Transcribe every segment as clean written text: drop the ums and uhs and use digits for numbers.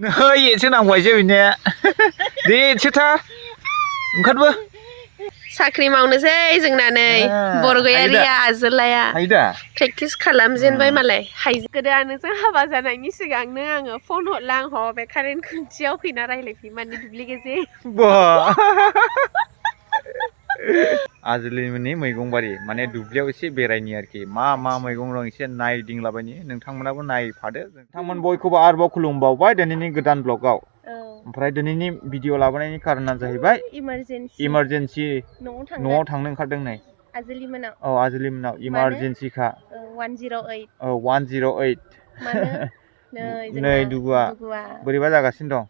ơi chứ nào ngoài chơi nè đi chứ tha khất bơ साख्रि मावनोसै जोंना नै बर' गैयारिया आजोलाया प्रेक्टिस खालामजेनबाय मालाय गोदानोजों हाबा जानायनि सिगांनो आङो फन हरलां बे कारेन्ट खुन्थियाव फैना रायलायफै माने दुब्लि गेजेर आजोलिमोननि मैगं बारि माने दुब्लियाव एसे बेरायनि आरोखि मा मैगं दं एसे नायदिंलाबायनि नोंथांमोनाबो नायफादो नोंथांमोन बयखौबो आरोबाव खुलुमबावबाय दिनैनि गोदान ब्लगाव ओमफ्राय दिनैनि भिडिअ लाबोनायनि कारना जाहैबाय इमारजेन्सि न'आव थांनो ओंखारदों नै आजोलिमोनाव आजोलिमोनाव इमारजेन्सिखा 108 108 नै दुगुआ बोरैबा जागासिनो दं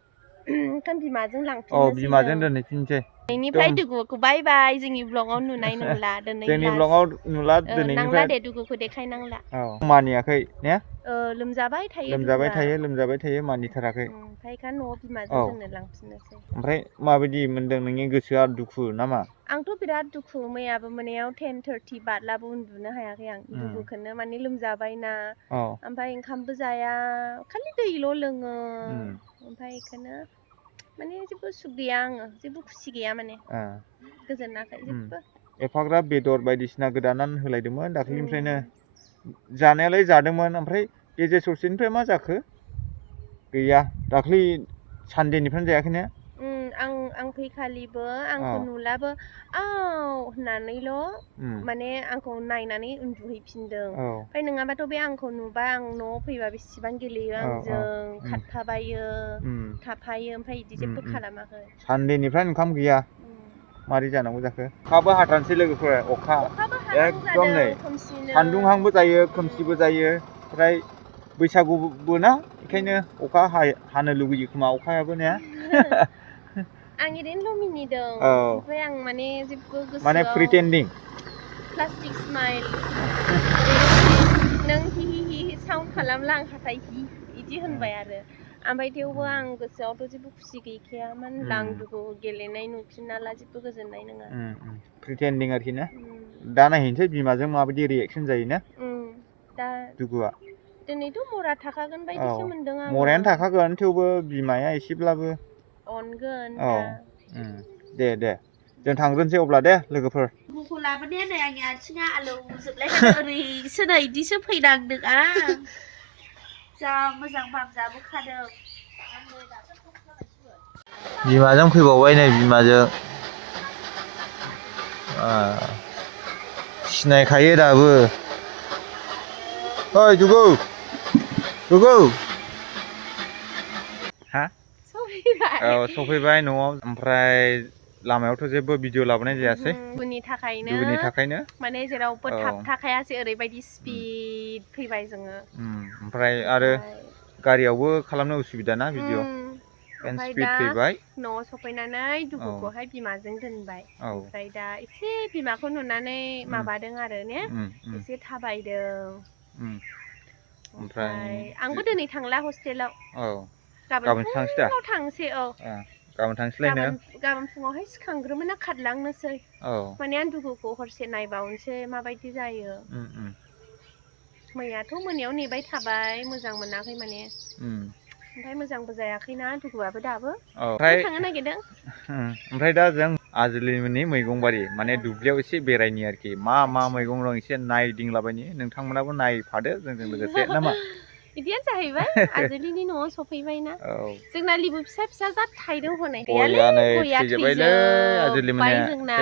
बिमाजों लांफिननोसै बिमाजों दोनहैफिनसै बेनिफ्राय दुगुखौ बाय बाय जोंनि ब्लगाव नुनाय नंला जोंनि ब्लगाव नुला नांला दे दुगुखौ देखायनांला मानियाखै ने लोमजाबाय थायो मानिथाराखै ओमफ्राय न'आव बिमाजों दोननो लांफिननोसै ओमफ्राय माबायदि मोनदों नोंनि गोसोआ दुखु नामा आंथ' बिराद दुखु मैयाबो मोनायाव 10:30 बारलाबो उन्दुनो हायाखै आं दुगुखौनो माने लोमजाबायना ओमफ्राय ओंखामबो जाया खालि दैल' लोङो ओमफ्राय बेखौनो माने जेबो सुख गैया आङो जेबो खुसि गैया माने गोजोनाखै जेबो एफाग्राब बेदर बायदिसिना गोदानानै होलायदोंमोन दाख्लिनिफ्रायनो जानायालाय जादोंमोन ओमफ्राय गेजेर ससेनिफ्राय मा जाखो गैया दाख्लि सानदेनिफ्रायनो जायाखै ने आं फैखालिबो आंखौ नुलाबो होननानैल' माने आंखौ नायनानै उन्दुहैफिनदों ओमफ्राय नङाबाथ' बे आंखौ नुबा आं न'आव फैबा बेसेबां गेलेयो आंजों खारफाबायो थाफायो ओमफ्राय बिदि जेबो खालामाखै सानदेनिफ्राय ओंखाम गैया मारै जानांगौ जाखो अखाबो हाथारनोसै लोगोफोर अखा एकदम नै सान्दुंहांबो जायो खोमसिबो जायो ओमफ्राय बैसागुबो ना बेखायनो अखा हानो लुबैयो खोमा अखायाबो ने आं ओरैनोल' मिनिदों ओमफ्राय आं माने जेबो गोसोआव माने प्रिटेन्डिं प्लास्टिक स्माइल नों हि हि साउन्ड खालामला आं हाथाय हि बिदि होनबाय आरो ओमफ्राय थेवबो आं गोसोआवथ' जेबो खुसि गैखाया मानो होनब्ला आं दुगु गेलेनाय नुफिनाला जेबो गोजोननाय नङा प्रिटेन्डिं आरोखि ना दा नायहैनोसै बिमाजों माबायदि रिएक्सन जायोना दा दुगुआ दिनैथ' मरा थाखागोन बायदिसो मोनदों आं मरायानो थाखागोन थेवबो बिमाया एसेब्लाबो अनगोन दे जों थांग्रोनोसै अब्ला दे लोगोफोर दुगुखौ लाबोनाया नै आंनि आथिङा आलौजोबलायखादों ओरैसो नै बिदिसो फैनांदों आं जा मोजां बामजाबोखादों बिमाजों फैबावबाय नै बिमाजों सिनायखायो दाबो ओइ दुगु हा सफैबाय न'आव ओमफ्राय लामायावथ' जेबो भिडिअ लाबोनाय जायासै दुगुनि थाखायनो माने जेरावबो थाबथाखायासै ओरैबायदि स्पिड फैबाय जोङो ओमफ्राय आरो गारियावबो खालामनो उसुबिदा ना भिडिअ ओमफ्राय दा न'आव सफैनानै दुगुखौहाय बिमाजों दोनबाय ओमफ्राय दा एसे बिमाखौ नुनानै माबादों आरो ने एसे थाबायदों ओमफ्राय आंबो दिनै थांला हस्टेलाव गाबोन फुङाव थांसै गाबोन थांसैलायनो गाबोन फुङावहाय सिखांग्रोमोना खारलांनोसै माने आं दुगुखौ हरसे नायबावनोसै माबायदि जायो मैयाथ' मोनायाव नेबाय थाबाय मोजां मोनाखै माने ओमफ्राय मोजांबो जायाखैना दुगुआबो दाबो थांनो नागिरदों ओमफ्राय दा जों आजोलिमोननि मैगं बारि माने दुब्लियाव एसे बेरायनि आरोखि मा मैगं दं एसे नायदिंलाबायनि नोंथांमोनाबो नायफादो जोंजों लोगोसे नामा बिदियानो जाहैबाय आजोलिनि न'आव सफैबायना जोंना लिबु फिसा फिसा जाद थाइदों हनै गैयालै गया थैजोब्बाय जोंना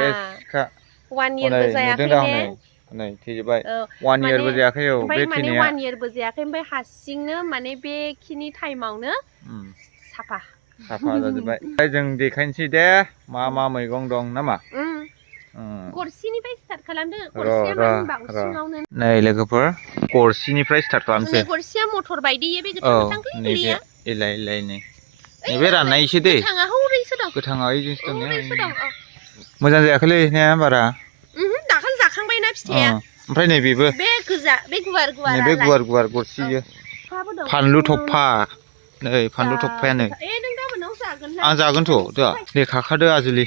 1 इयारबो जायाखै नै थैजोब्बाय 1 इयारबो जायाखै ओमफ्राय माने 1 इयारबो जायाखै ओमफ्राय हारसिंनो माने बेखिनि टाइमावनो साफा जाजोब्बाय जों देखायनोसै दे मा मैगं दं नामा गरसिनिफ्राय स्टार्ट खालामदो गरसिया मानो होनबा उसुङावनो नै लोगोफोर गरसिनिफ्राय स्टार्ट खालामसै गरसिया मटर बायदि बे गोथां गोरलैया एलाय नै नैबे राननायसो दै गोथाङा ओइजोंसो दं मोजां जायाखैलै ने बारा दाखालि जाखांबायना फिथाइया ओमफ्राय नै बेबो बे गोजा बे गुवार नैबे गुवार गरसि फानलु थफा नै फानलु थफायानो आं जागोनथ' दे खाखादो आजोलि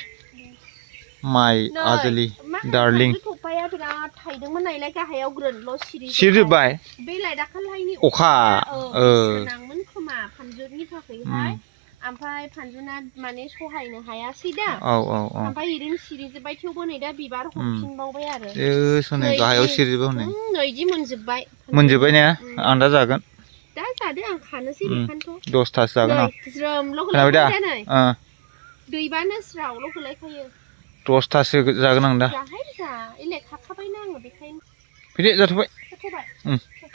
माइ आजोलि डार्लिं थफाया बिराद थाइदोंमोन नायलाय गाहायाव ग्रोनल' सिरिजोब्बाय बेलाय दाखालिहायनि अखा गोनांमोन खोमा फानजुनि थाखायहाय ओमफ्राय फानजुना माने सहायनो हायासै दा ओमफ्राय ओरैनो सिरिजोब्बाय थेवबो नै दा बिबार हरफिनबावबाय आरो सनै गाहायाव सिरिजोबो हनै नैदि मोनजोब्बाय ने आं दा जागोन दा जादो आं खानोसै बेखायनोथ' 10थासो जागोन आं ज्रोमल' खोनाबाय दा दैबानो स्रावल' होलायखायो 10थासो जागोन आं दा जाहाय जा इलाय खाखाबायना आङो बेखायनो फैदो जाथ'बाय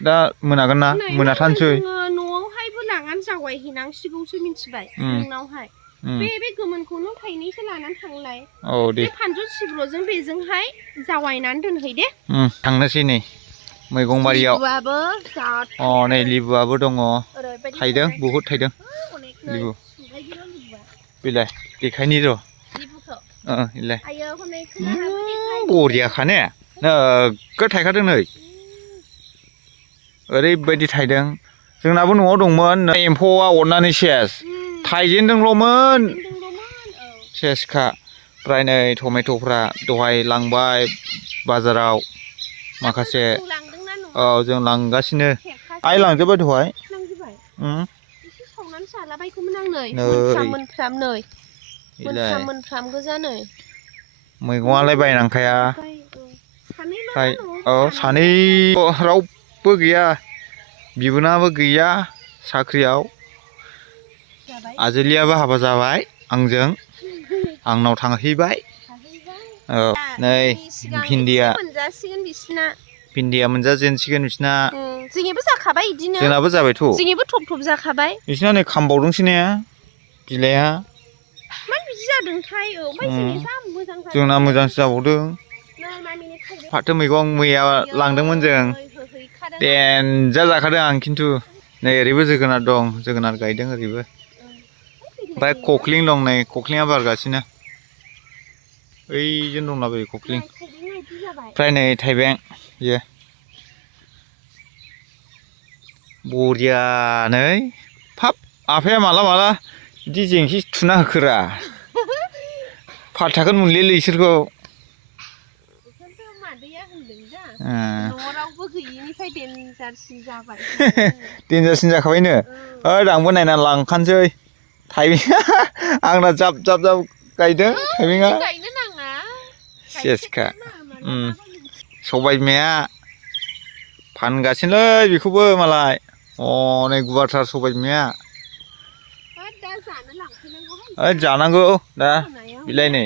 दा मोनागोन ना मोनाथारनोसै न'आवहायबो लांनानै जावायहैनांसिगौसो मिथिबाय नोंनावहाय बे गोमोनखौ नों थाइनैसो लानानै थांलाय बे फानजु सिब्र'जों बेजोंहाय जावायनानै दोनहै दे थांनोसै नै मैगं बारियाव नै लिबुआबो दङ थाइदों बहुद थाइदों लिबु बेलाय देखायनि र' इलाय बरियाखा ने नोगोद थाइखादों नै ओरैबायदि थाइदों जोंनाबो न'आव दंमोन एम्फौआ अरनानै सेस थाइजेनदोंल'मोन सेसखा ओमफ्राय नै टमेट'फ्रा दहाय लांबाय बाजाराव माखासे जों लांगासिनो आइ लांजोबबाय दहाय मोनफ्राम गोजा नै मैगङालाय बायनांखाया सानै रावबो गैया बिबोनाबो गैया साख्रियाव आजोलियाबो हाबा जाबाय आंजों आंनाव थांहैबाय नै भिन्दिया मोनजाजेनसिगोन बिसिना जोंनियाबो जाखाबाय बिदिनो जोंनाबो जाबायथ' जोंनियाबो थब थब जाखाबाय बिसिना नै खामबावदोंसो ने बिलाइआ मानो बिदि जादोंथाय जोंना मोजांसो जाबावदों फाथो मैगं मैया लांदोंमोन जों देनजार जाखादों आं खिन्थु नै ओरैबो जोगोनार दं जोगोनार गायदों ओरैबो ओमफ्राय खख्लिं दं नै खख्लिङा बारगासिनो ओइजों दंलाबायो खख्लिं ओमफ्राय नै थाइबें बियो बरिया नै फाप आफाया माला माला बिदि जेंसि थुना होखोरा फाथ्थाखौनो मोनलायलै इसोरखौ देन्जारसिन जाखाबायनो आंबो नायना लांखानोसै थाइबेंआ आंना जाब जाब जाब गायदों थाइबेंआ सेसखा सबाय बिमाया फानगासिनोलै बेखौबो मालाय हनै गुवारथार सबाय बिमाया जानांगौ दा बिलाय नै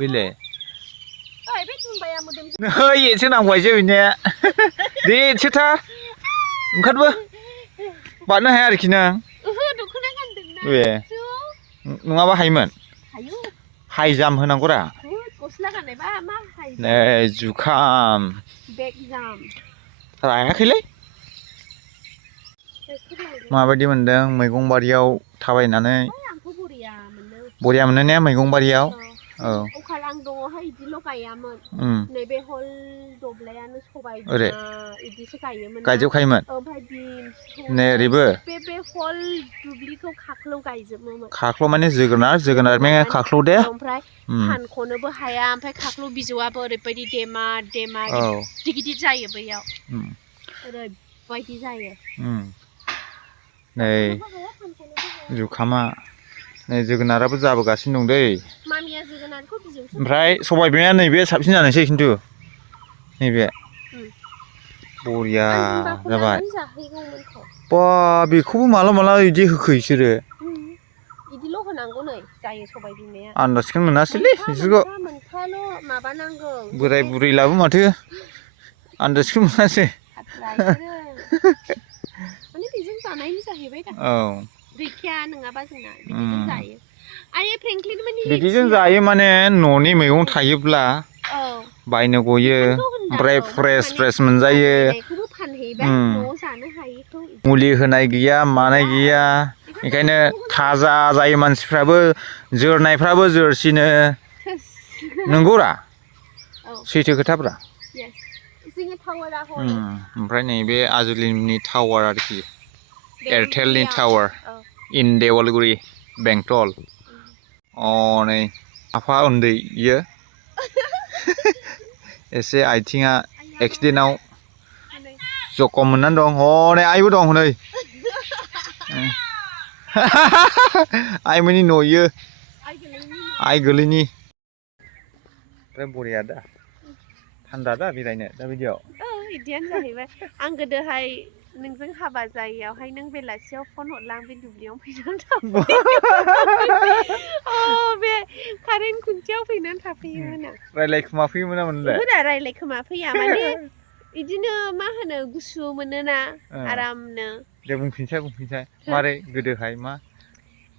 बेलाय नै एसे नांबायसो बिनिया दे एसेथार ओंखारबो बारनो हाया आरोखि नों ए नङाबा हायोमोन हाइ जाम्प होनांगौरा नै जुखाम रायाखैलै माबायदि मोनदों मैगं बारियाव थाबायनानै बरिया मोनो ने मैगं बारियाव आं दङहाय बिदिल' गायामोन नैबे हल दब्लायानो सबाय बिदिसो गायोमोन गायजोबखायोमोन ओमफ्राय नै ओरैबो बे हल दुब्लिखौ खाख्लौ गायजोबोमोन खाख्लौ माने जोगोनार मे खाख्लौ दे ओमफ्राय फानख'नोबो हाया ओमफ्राय खाख्लौ बिजौआबो ओरैबायदि देमा गिदिर गिदिर जायो बैयाव ओरैबायदि जायो नै जुखामा नै जोगोनाराबो जाबोगासिनो दं दै ओमफ्राय सबाय बिमाया नैबे साबसिन जानोसै खिन्थु नैबे बरिया जाबाय बा बेखौबो माला माला बिदि होखो बिसोरो बिदिल' होनांगौ नै जायो सबाय बिमाया आन्दाजखौनो मोनासैलै बिसोरखौ बोराय बुरैलाबो माथो आन्दाजखौनो मोनासै बेजों जानायनि जाहैबाय दा गैखाया नङाबा जोंना बिदिजों जायो बिदिजों जायो माने न'नि मैगं थायोब्ला बायनो गयो ओमफ्राय फ्रेस मोनजायो मुलि होनाय गैया मानाय गैया ओंखायनो थाजा जायो मानसिफ्राबो जोरनायफ्राबो जोरसिनो नंगौरा सैथो खोथाफ्रा ओमफ्राय नैबे आजोलिनि टावार आरोखि एयारटेलनि टावार इन देवलगुरि बेंटल नै आफा उन्दै बियो एसे आथिङा एक्सिडेन्टआव जखम मोननानै दं हनै आइबो दं हनै आइमोननि न'यो आइ गोलैनि ओमफ्राय बरिया दा थान्दा दा बेरायनो दा बिदियाव औ बिदियानो जाहैबाय आं गोदोहाय नोंजों हाबा जायैयावहाय नों बेलासियाव फन हरला आं बे दुब्लियाव फैनानै बे कारेन्ट खुन्थियाव फैनानै थाफैयोमोन आं रायलायखुमाफैयोमोन ना मोनलाय ओहो दा रायलायखोमा फैया माने बिदिनो मा होनो गुसु मोनोना आरामनो दे बुंफिनसाय मारै गोदोहाय मा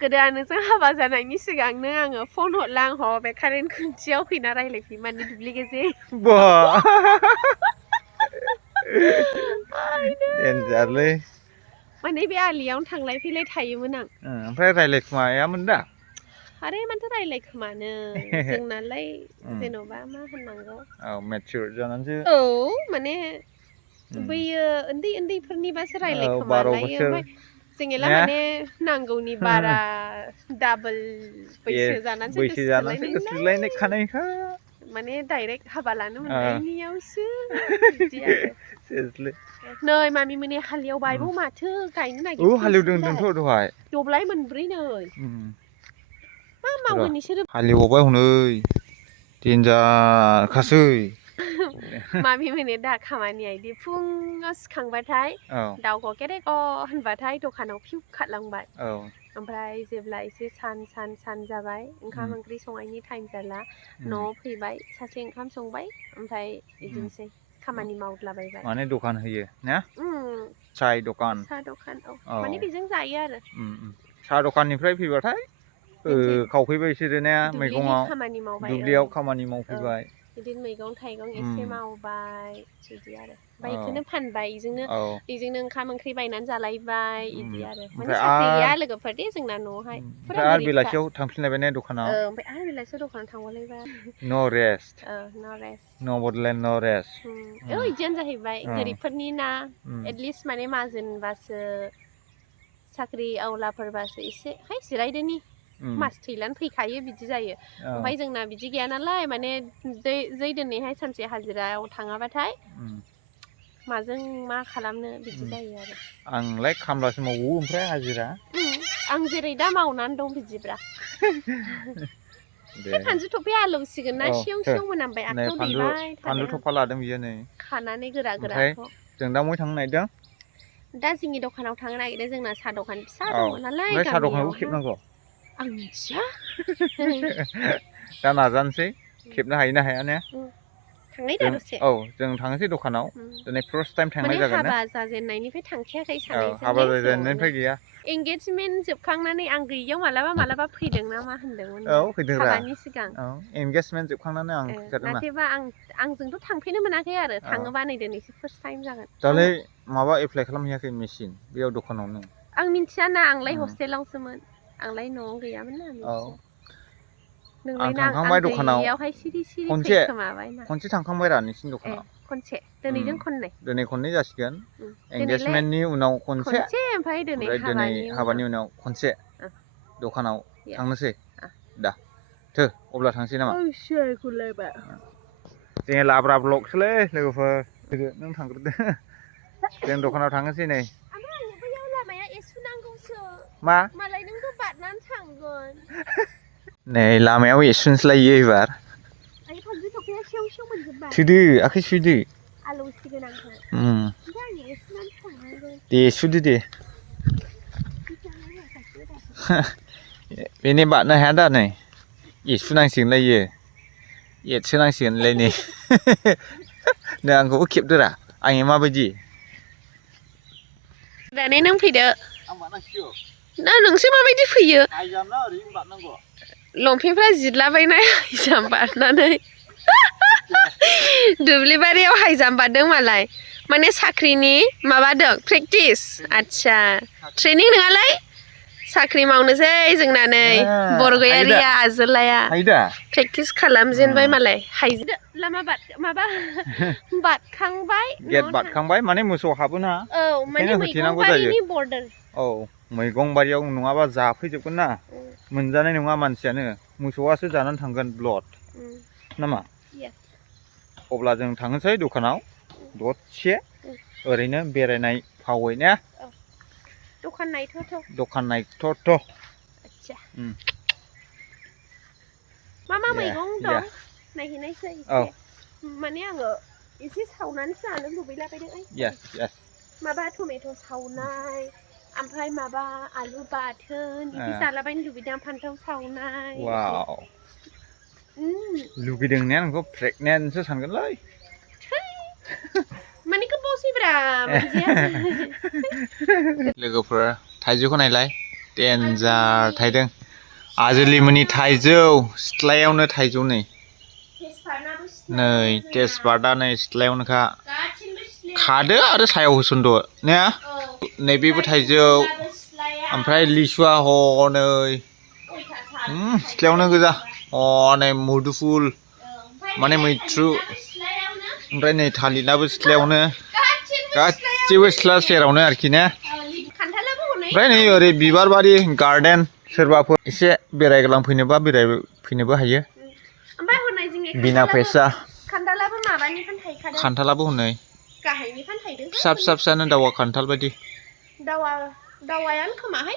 गोदो आं नोंजों हाबा जानायनि सिगांनो आङो फन हरला आं बे कारेन्ट खुन्थियाव फैना रायलायफैयो माने दुब्लि गेजेर बा देनजारलै माने बे आलियावनो थांलाय फैलाय थायोमोन आं ओमफ्राय रायलायखुमायामोन दा आरे माथो रायलायखोमानो जोंनालाय जेन'बा मा होननांगौ औ मेचियर जानानैसो औ माने बैयो उन्दै उन्दैफोरनिबासो रायलायखोमालायो 12 बोसोर ओमफ्राय जोंनिला ने माने नांगौनि बारा डाबोल बैसो जानानैसो बैसो जानानैसो गोसोथोलायनाय गोसोथोलायनाय खानायखा माने डाइरेक्ट हाबा लानो मोननायनियावसो बिदि आरो नै मामि मोननि हालेव बायबो माथो गायनो हालेवदों नागिरदों दोनथ' दहाय दब्लाय मोनब्रै नै मा मावगोन बिसोरो हालेवबावबाय हनै देनजारखासै मामि मोननि दा खामानिया इदि फुङाव सिखांबाथाय दाउखौ गेरेग' होनबाथाय दखानाव फिउ खारलांबाय ओमफ्राय जेब्ला एसे सान जाबाय ओंखाम ओंख्रि संनायनि टाइम जाला न'आव फैबाय सासे ओंखाम संबाय ओमफ्राय बिदिनोसै खामानि मावदलाबायबाय माने दखान होयो ना साहा दखान माने बेजों जायो आरो साहा दखाननिफ्राय फैबाथाय खावफैबाय बिसोरो ने मैगङाव खामानि मावबाय दुब्लियाव खामानि मावफैबाय बिदिनो मैगं थाइगं एसे मावबाय बिदि आरो ओमफ्राय बेखौनो फानबाय बेजोंनो ओंखाम ओंख्रि बायनानै जालायबाय बिदि आरो माने साख्रि गैया लोगोफोर दे जोंना न'आवहाय फुरा आरो गोरिबखा बेलासियाव थांफिनलायबाय ने दखानाव ओमफ्राय आरो बेलासियाव दखानाव थांबावलायबाय नो रेस्ट नो बडलेण्ड नो रेस्ट बिदियानो जाहैबाय गोरिबफोरनि ना एटलिस्ट माने माजेनबासो साख्रि आवलाफोरबासो एसे हाय जिरायदोनि मास थैलानो फैखायो बिदि जायो ओमफ्राय जोंना बिदि गैया नालाय माने जै दिनैहाय सानसे हाजिरायाव थाङाबाथाय माजों मा खालामनो बिदि जायो आरो आंलाय खामलासो मावो ओमफ्राय हाजिरा आं जेरै दा मावनानै दं बिदिब्रा फानजु थफाया आलौसिगोन ना सेव मोनामबाय आखाइयाव दैबाय फानलु थफा लादों बियो नै खानानै गोरा ओमफ्राय जों दा बहाय थांनो नागिरदों दा जोंनि दखानाव थांनो नागिरदों जोंना साहा दखान फिसा दङ नालाय साहा दखानखौ खेबनांगौ आं मिथिया दा नाजानोसै खेबनो हायो ना हाया ने थांनाय दा दसे जों थांनोसै दखानाव दिनै फार्स्ट टाइम थांनाय जागोन हाबा जाजेननायनिफ्राय थांखायाखै हाबा जाजेननायनिफ्राय गैया एंगेजमेन्ट जोबखांनानै आं गैयियाव मालाबा फैदों ना मा होनदोंमोन फैदोंरा हाबानि सिगां एंगेजमेन्ट जोबखांनानै आं फैखादोंना नाथायबा आंजोंथ' थांफेरनो मोनाखै आरो थाङोबा नै दिनैसो फार्स्ट टाइम जागोन दालाय माबा एप्लाइ खालामहैयाखै मेसिन बेयाव दखानावनो आं मिथिया ना आंलाय हस्टेलावसोमोन आंलाय न'आव गैयामोन ना मिथिया आं नोंलाय थांखांबाय दखानाव गैयियावहाय सिरि खनसे थांखांबाय रा नोंसिनि दखानाव खनसे दिनैजों खननै दिनै खननै जासिगोन एंगेजमेन्टनि उनाव खनसे ओमफ्राय दिनै हाबानि उनाव खनसे दखानाव थांनोसै दा अब्ला थांसै नामा जोङो लाब्रा ब्लगसोलै लोगोफोर फैदो नों थांग्रोदो जों दखानाव थांनोसै नै मा मालाय नोंथ' बारनानै थांगोन नै लामायाव एसुनोसैलाय इयो एबार थुदो आखाइ सुदो दे सुदो दे बेनो बारनो हाया दा नै एसुनांसिगोनलाय इयो एरसोनांसिगोनलाय नै नै आंखौबो खेबदोरा आंनिया माबायदि दाने नों फैदो ना नोंसो माबायदि फैयो लंपेन्टफ्रा जिरलाबायनाय हाइजाम बारनानै दुब्लिबारियाव हाइजाम बारदों मालाय माने साख्रिनि माबादों प्रेक्टिस आदसा ट्रेनिं नङालाय साख्रि मावनोसै जोंना नै बरगयारिया आजोलाया प्रेक्टिस खालामजेनबाय मालाय लामा बारखांबाय गेट बारखांबाय माने मोसौ हाबोना माने मैगंबारिनि बर्डार मैगं बारियाव नङाबा जाफैजोबगोन ना मोनजानाय नङा मानसियानो मोसौआसो जानानै थांगोन ब्लड नामा अब्ला जों थांनोसै दखानाव दसे ओरैनो बेरायनाय फावै ने दखान नायथ'थ' दखान नायथ'थ' आदसा मा मैगं दं नायहैनायसै एसे माने आङो एसे सावनानैसो जानो लुबैलाबायदों yes माबा टमेट' सावनाय ओमफ्राय माबा आलु बाथोन बिदि जालाबायनो लुबैदों फान्थाव सावनाय वाव लुगैदों ने नोंखौ प्रेगनेन्टसो सानगोनलै माने गोबावसैब्रा मोनजिया लोगोफोर थाइजौखौ नायलाय देन्जार थाइदों आजोलिमोननि थाइजौ सिथ्लायावनो थाइजौ नै तेजपातआ नै सिथ्लायावनोखा खादो आरो सायाव होसनदो ने नैबेबो थाइजौ ओमफ्राय लिसुआ हनै सिथ्लायावनो गोजा हनै मुदुफुल माने मैथ्रु ओमफ्राय नै थालिराबो सिथ्लायावनो गासिबो सिथ्ला सेरावनो आरोखि ने ओमफ्राय नै ओरै बिबार बारि गार्डेन सोरबाफोर एसे बेरायग्लांफैनोबा बेरायफैनोबो हायो बिना फैसा खान्थालाबो हनै फिसा फिसानो दावा खान्थाल बायदि दावायानो खोमाहाय